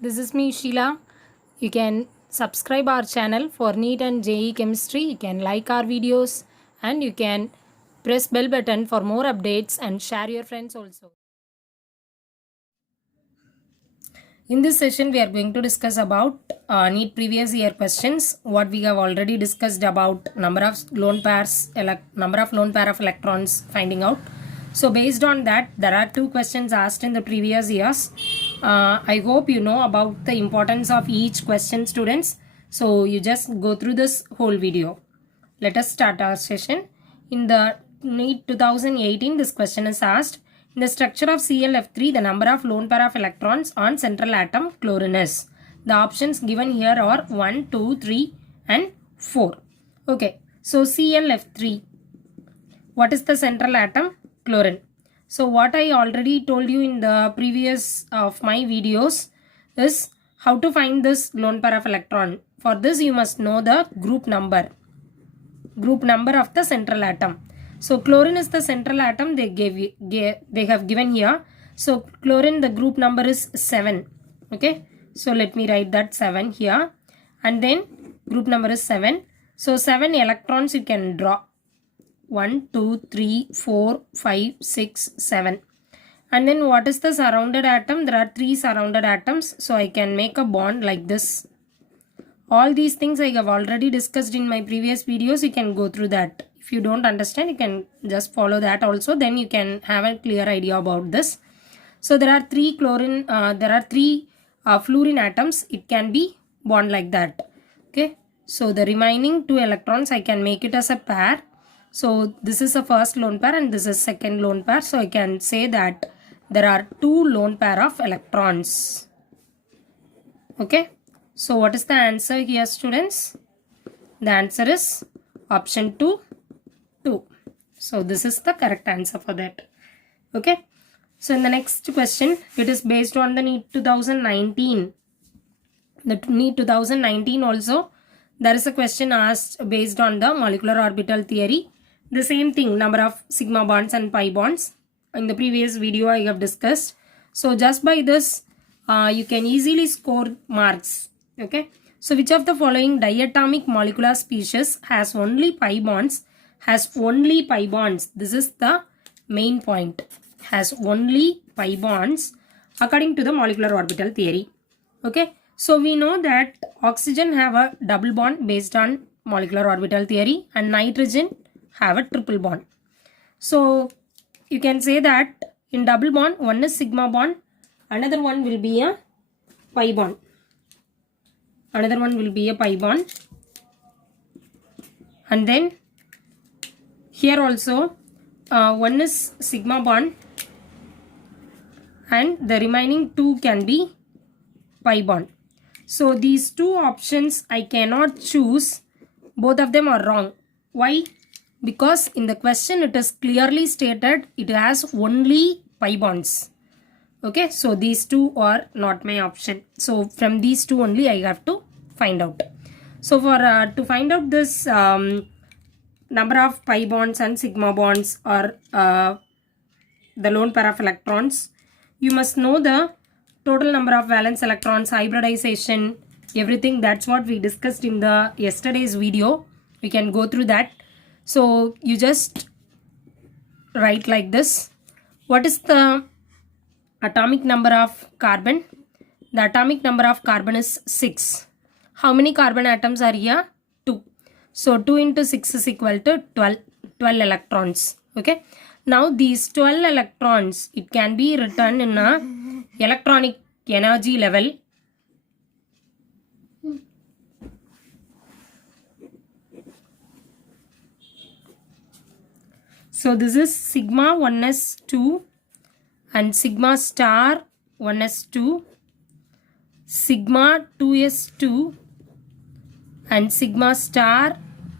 This is me Sheila. You can subscribe our channel for NEET and JEE Chemistry. You can like our videos and you can press bell button for more updates and share your friends also. In this session, we are going to discuss about NEET previous year questions. What we have already discussed about number of lone pairs, number of lone pair of electrons finding out. So based on that, there are two questions asked in the previous years. I hope you know about the importance of each question, students. So you just go through this whole video. Let us start our session. In the NEET 2018, this question is asked. In the structure of ClF3, the number of lone pair of electrons on central atom chlorine is. The options given here are 1, 2, 3 and 4. Okay, so ClF3. What is the central atom? Chlorine. So what I already told you in the previous of my videos is how to find this lone pair of electron. For this you must know the group number of the central atom. So chlorine is the central atom they have given here. So chlorine, the group number is 7. Okay, so let me write that 7 here, and then group number is 7. So 7 electrons you can draw. 1, 2, 3, 4, 5, 6, 7. And then what is the surrounded atom? There are 3 surrounded atoms. So I can make a bond like this. All these things I have already discussed in my previous videos. You can go through that. If you don't understand, you can just follow that also. Then you can have a clear idea about this. So there are 3 fluorine atoms. It can be bond like that. Okay. So the remaining 2 electrons I can make it as a pair. So this is the first lone pair and this is second lone pair. So I can say that there are 2 lone pair of electrons. Okay. So what is the answer here, students? The answer is option 2, 2. So this is the correct answer for that. Okay. So in the next question, it is based on the NEET 2019. The NEET 2019 also, there is a question asked based on the molecular orbital theory. The same thing, number of sigma bonds and pi bonds. In the previous video I have discussed. So just by this, you can easily score marks. Okay. So which of the following diatomic molecular species has only pi bonds? Has only pi bonds. This is the main point. Has only pi bonds according to the molecular orbital theory. Okay. So we know that oxygen have a double bond based on molecular orbital theory and nitrogen have a triple bond. So you can say that in double bond, one is sigma bond, another one will be a pi bond. Another one will be a pi bond. And then here also one is sigma bond and the remaining 2 can be pi bond. So these 2 options I cannot choose. Both of them are wrong. Why? Because in the question it is clearly stated it has only pi bonds. Okay, so these 2 are not my option. So from these 2 only I have to find out. So for to find out this number of pi bonds and sigma bonds or the lone pair of electrons, you must know the total number of valence electrons, hybridization, everything. That's what we discussed in the yesterday's video. We can go through that. So you just write like this. What is the atomic number of carbon? The atomic number of carbon is 6. How many carbon atoms are here? 2. So 2 into 6 is equal to 12 electrons. Okay. Now these 12 electrons, it can be written in a electronic energy level. So this is sigma 1s2 and sigma star 1s2, sigma 2s2 and sigma star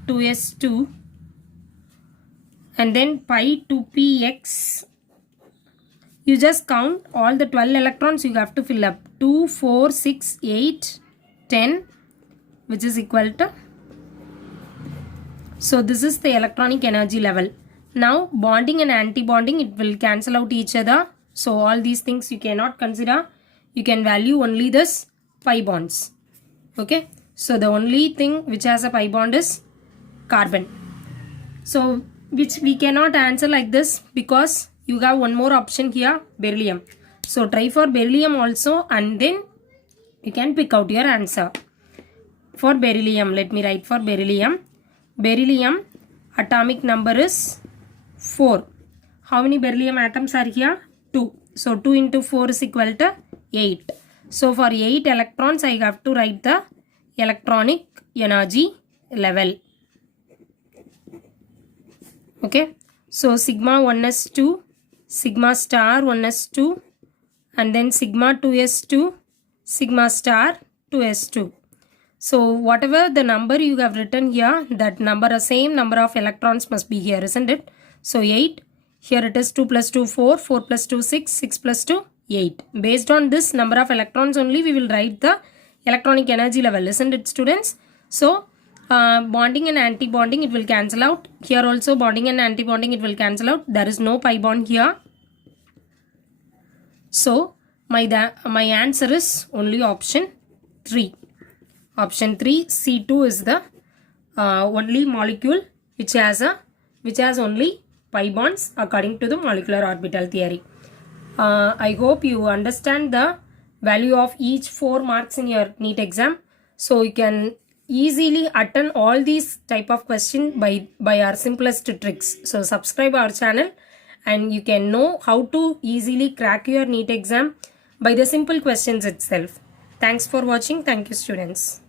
2s2, and then pi 2px. You just count all the 12 electrons you have to fill up. 2, 4, 6, 8, 10, which is equal to. So this is the electronic energy level. Now bonding and anti-bonding, it will cancel out each other. So all these things you cannot consider. you can value only this pi bonds. Okay, so the only thing which has a pi bond is carbon. So which we cannot answer like this because you have one more option here, beryllium. So try for beryllium also and then you can pick out your answer. For beryllium, let me write for beryllium. Beryllium atomic number is 4. How many beryllium atoms are here? 2. So 2 into 4 is equal to 8. So for 8 electrons, I have to write the electronic energy level. Okay. So sigma 1s2, sigma star 1s2, and then sigma 2s2, sigma star 2s2. So whatever the number you have written here, that number, same number of electrons must be here, isn't it? So 8, here it is 2 plus 2, 4, 4 plus 2, 6, 6 plus 2, 8. Based on this number of electrons only, we will write the electronic energy level, isn't it, students? So bonding and anti-bonding, it will cancel out. Here also bonding and anti-bonding, it will cancel out. There is no pi bond here. So my answer is only option 3. Option 3, C2 is the only molecule which has only pi bonds according to the molecular orbital theory. I hope you understand the value of each 4 marks in your NEET exam. So you can easily attend all these type of questions by our simplest tricks. So subscribe our channel and you can know how to easily crack your NEET exam by the simple questions itself. Thanks for watching. Thank you, students.